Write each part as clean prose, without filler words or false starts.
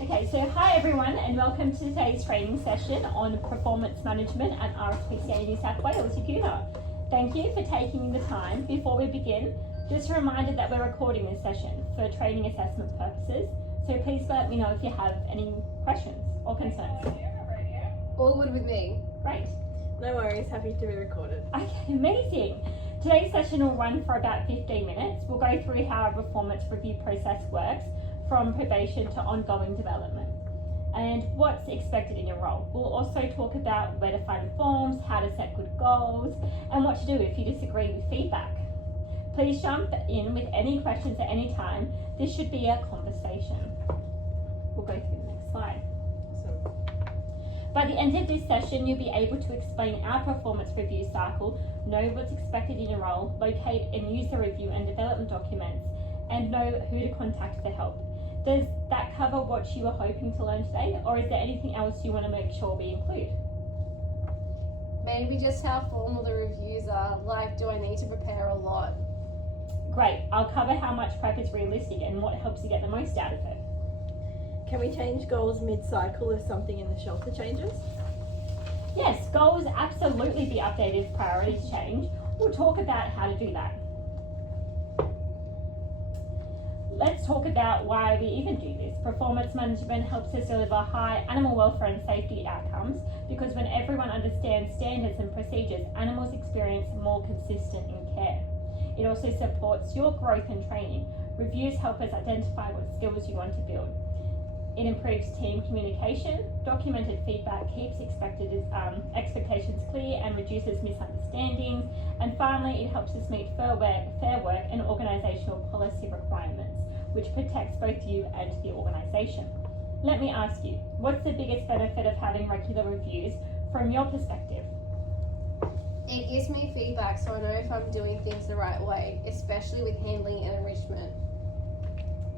Okay, so hi everyone and welcome to today's training session on performance management at RSPCA New South Wales, Yakuna. Thank you for taking the time. Before we begin, just a reminder that we're recording this session for training assessment purposes, so please let me know if you have any questions or concerns. All good with me. Great. No worries, happy to be recorded. Okay, amazing. Today's session will run for about 15 minutes. We'll go through how our performance review process works from probation to ongoing development and what's expected in your role. We'll also talk about where to find forms, how to set good goals, and what to do if you disagree with feedback. Please jump in with any questions at any time. This should be a conversation. We'll go through the next slide. Awesome. By the end of this session, you'll be able to explain our performance review cycle, know what's expected in your role, locate and use the review and development documents, and know who to contact for help. Does that cover what you were hoping to learn today, or is there anything else you want to make sure we include? Maybe just how formal the reviews are. Like, do I need to prepare a lot? Great, I'll cover how much prep is realistic and what helps you get the most out of it. Can we change goals mid-cycle if something in the shelter changes? Yes, goals absolutely be updated if priorities change. We'll talk about how to do that. Let's talk about why we even do this. Performance management helps us deliver high animal welfare and safety outcomes because when everyone understands standards and procedures, animals experience more consistent in care. It also supports your growth and training. Reviews help us identify what skills you want to build. It improves team communication. Documented feedback keeps expectations clear and reduces misunderstandings. And finally, it helps us meet fair work and organisational policy requirements, which protects both you and the organisation. Let me ask you, what's the biggest benefit of having regular reviews from your perspective? It gives me feedback so I know if I'm doing things the right way, especially with handling and enrichment.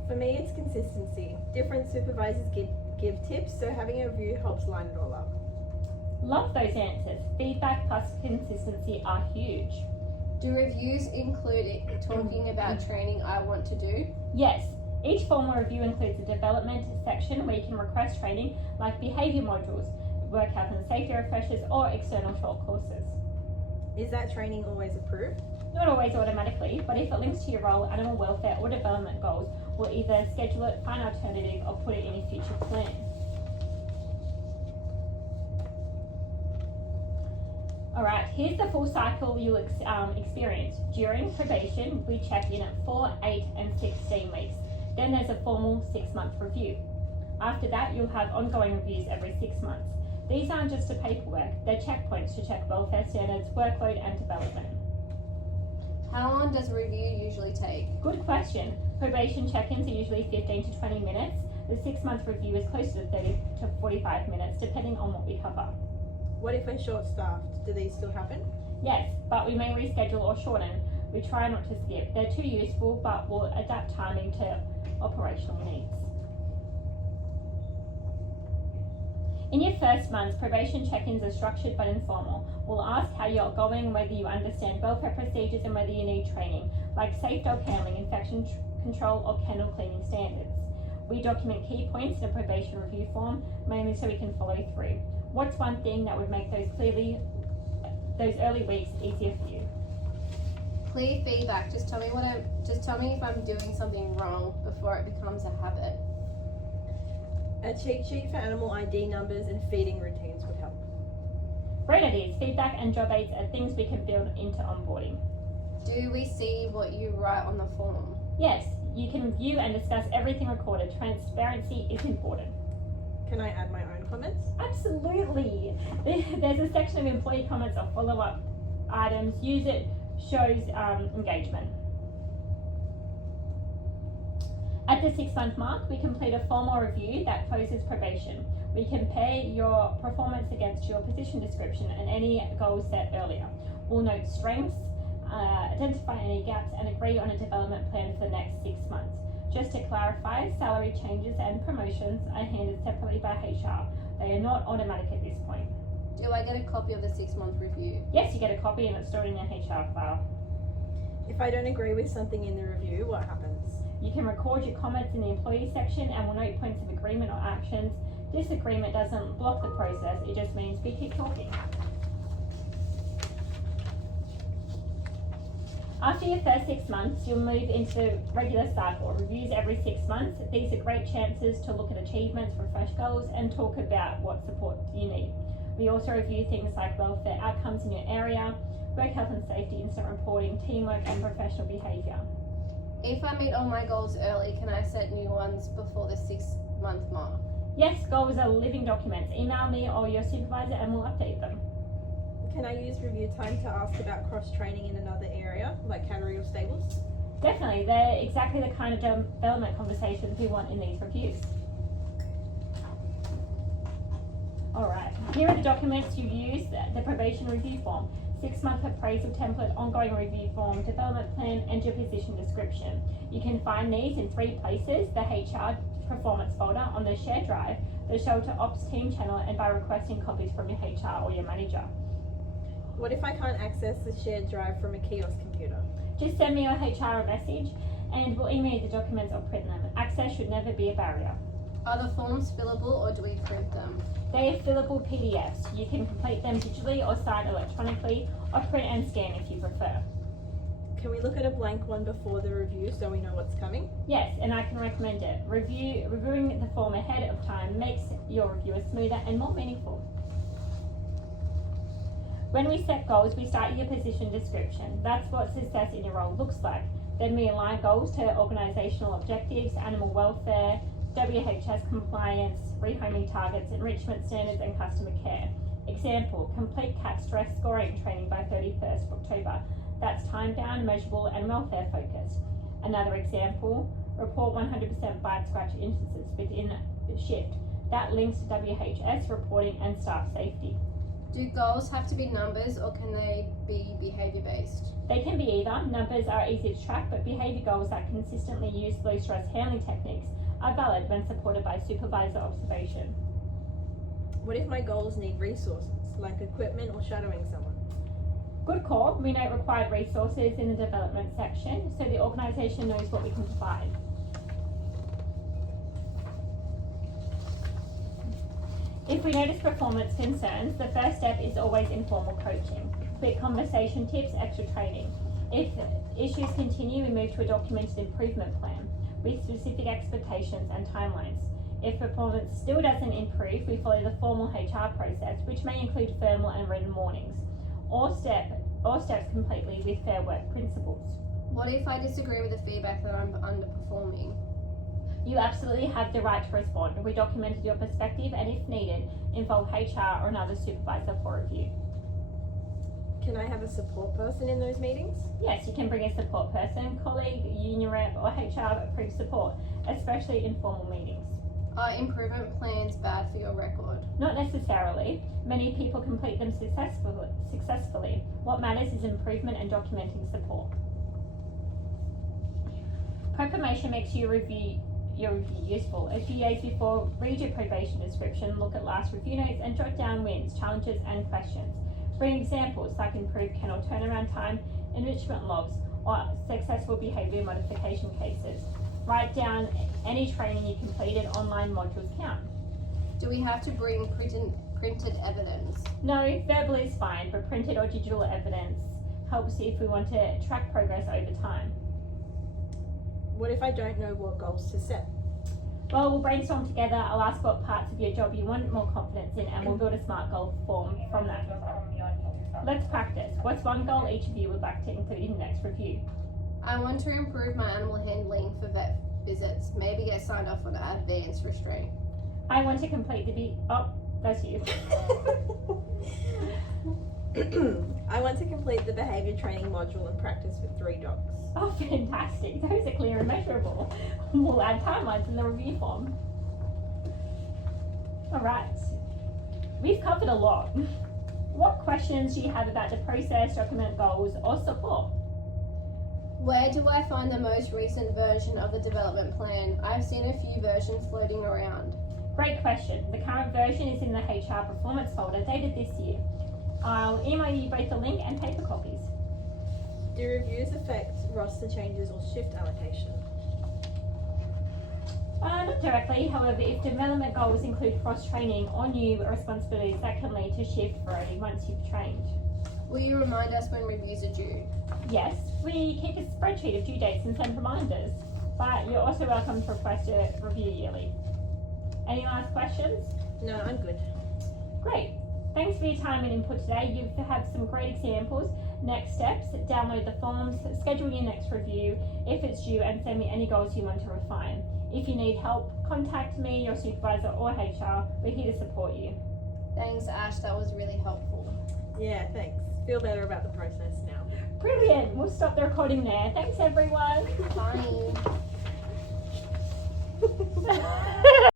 For me, it's consistency. Different supervisors give tips, so having a review helps line it all up. Love those answers. Feedback plus consistency are huge. Do reviews include talking about training I want to do? Yes, each formal review includes a development section where you can request training like behaviour modules, work health and safety refreshers, or external short courses. Is that training always approved? Not always automatically, but if it links to your role, animal welfare or development goals, we'll either schedule it, find an alternative, or put it in a future plan. Alright, here's the full cycle you'll experience. During probation, we check in at 4, 8 and 16 weeks. Then there's a formal 6-month review. After that, you'll have ongoing reviews every 6 months. These aren't just a paperwork, they're checkpoints to check welfare standards, workload and development. How long does a review usually take? Good question. Probation check-ins are usually 15 to 20 minutes. The 6-month review is closer to 30 to 45 minutes, depending on what we cover. What if we're short-staffed? Do these still happen? Yes, but we may reschedule or shorten. We try not to skip. They're too useful, but we'll adapt timing to operational needs. In your first months, probation check-ins are structured but informal. We'll ask how you're going, whether you understand welfare procedures and whether you need training, like safe dog handling, infection control or kennel cleaning standards. We document key points in a probation review form, mainly so we can follow through. What's one thing that would make those early weeks easier for you? Clear feedback. Just tell me if I'm doing something wrong before it becomes a habit. A cheat sheet for animal ID numbers and feeding routines would help. Great ideas. Feedback and job aids are things we can build into onboarding. Do we see what you write on the form? Yes, you can view and discuss everything recorded. Transparency is important. Can I add my own comments? Absolutely. There's a section of employee comments or follow-up items. Use it, shows engagement. At the 6-month mark, we complete a formal review that closes probation. We compare your performance against your position description and any goals set earlier. We'll note strengths, identify any gaps, and agree on a development plan for the next 6 months. Just to clarify, salary changes and promotions are handled separately by HR. They are not automatic at this point. Do I get a copy of the 6-month review? Yes, you get a copy and it's stored in your HR file. If I don't agree with something in the review, what happens? You can record your comments in the employee section and will note points of agreement or actions. Disagreement doesn't block the process, it just means we keep talking. After your first 6 months, you'll move into the regular cycle, reviews every 6 months. These are great chances to look at achievements, refresh goals, and talk about what support you need. We also review things like welfare outcomes in your area, work health and safety, instant reporting, teamwork, and professional behaviour. If I meet all my goals early, can I set new ones before the 6-month mark? Yes, goals are living documents. Email me or your supervisor and we'll update them. Can I use review time to ask about cross-training in another area, like cattery or stables? Definitely, they're exactly the kind of development conversations we want in these reviews. Alright, here are the documents you use: the probation review form, 6-month appraisal template, ongoing review form, development plan, and your position description. You can find these in 3 places: the HR performance folder, on the shared drive, the shelter ops team channel, and by requesting copies from your HR or your manager. What if I can't access the shared drive from a kiosk computer? Just send me your HR a message and we'll email you the documents or print them. Access should never be a barrier. Are the forms fillable or do we print them? They are fillable PDFs. You can complete them digitally or sign electronically, or print and scan if you prefer. Can we look at a blank one before the review so we know what's coming? Yes, and I can recommend it. Reviewing the form ahead of time makes your review smoother and more meaningful. When we set goals, we start your position description. That's what success in your role looks like. Then we align goals to organisational objectives, animal welfare, WHS compliance, rehoming targets, enrichment standards, and customer care. Example: complete cat stress scoring training by 31st October. That's time bound, measurable, and welfare focused. Another example: report 100% bite scratch instances within the shift. That links to WHS reporting and staff safety. Do goals have to be numbers or can they be behaviour based? They can be either. Numbers are easy to track, but behaviour goals that consistently use low stress handling techniques are valid when supported by supervisor observation. What if my goals need resources, like equipment or shadowing someone? Good call. We note required resources in the development section so the organisation knows what we can provide. If we notice performance concerns, the first step is always informal coaching. Quick conversation tips, extra training. If issues continue, we move to a documented improvement plan with specific expectations and timelines. If performance still doesn't improve, we follow the formal HR process, which may include formal and written warnings, or steps completely with fair work principles. What if I disagree with the feedback that I'm underperforming? You absolutely have the right to respond. We documented your perspective and, if needed, involve HR or another supervisor for review. Can I have a support person in those meetings? Yes, you can bring a support person, colleague, union rep, or HR approved support, especially in formal meetings. Are improvement plans bad for your record? Not necessarily. Many people complete them successfully. What matters is improvement and documenting support. Perfomation makes your review useful. A few days before, read your probation description, look at last review notes, and jot down wins, challenges, and questions. Bring examples like improved kennel turnaround time, enrichment logs, or successful behaviour modification cases. Write down any training you completed. Online modules count. Do we have to bring printed evidence? No, verbal is fine, but printed or digital evidence helps if we want to track progress over time. What if I don't know what goals to set? Well, we'll brainstorm together. I'll ask what parts of your job you want more confidence in, and we'll build a SMART goal form from that. Let's practice. What's one goal each of you would like to include in the next review? I want to improve my animal handling for vet visits, maybe get signed off on advanced restraint. I want to complete that's you. I want to complete the behaviour training module and practice with 3 dogs. Oh, fantastic. Those are clear and measurable. We'll add timelines in the review form. All right. We've covered a lot. What questions do you have about the process, document goals, or support? Where do I find the most recent version of the development plan? I've seen a few versions floating around. Great question. The current version is in the HR performance folder dated this year. I'll email you both the link and paper copies. Do reviews affect roster changes or shift allocation? Not directly, however, if development goals include cross-training or new responsibilities, that can lead to shift already once you've trained. Will you remind us when reviews are due? Yes, we keep a spreadsheet of due dates and send reminders, but you're also welcome to request a review yearly. Any last questions? No, I'm good. Great. Thanks for your time and input today. You've had some great examples. Next steps, download the forms, schedule your next review if it's due, and send me any goals you want to refine. If you need help, contact me, your supervisor or HR. We're here to support you. Thanks, Ash. That was really helpful. Yeah, thanks. Feel better about the process now. Brilliant. We'll stop the recording there. Thanks, everyone. Bye.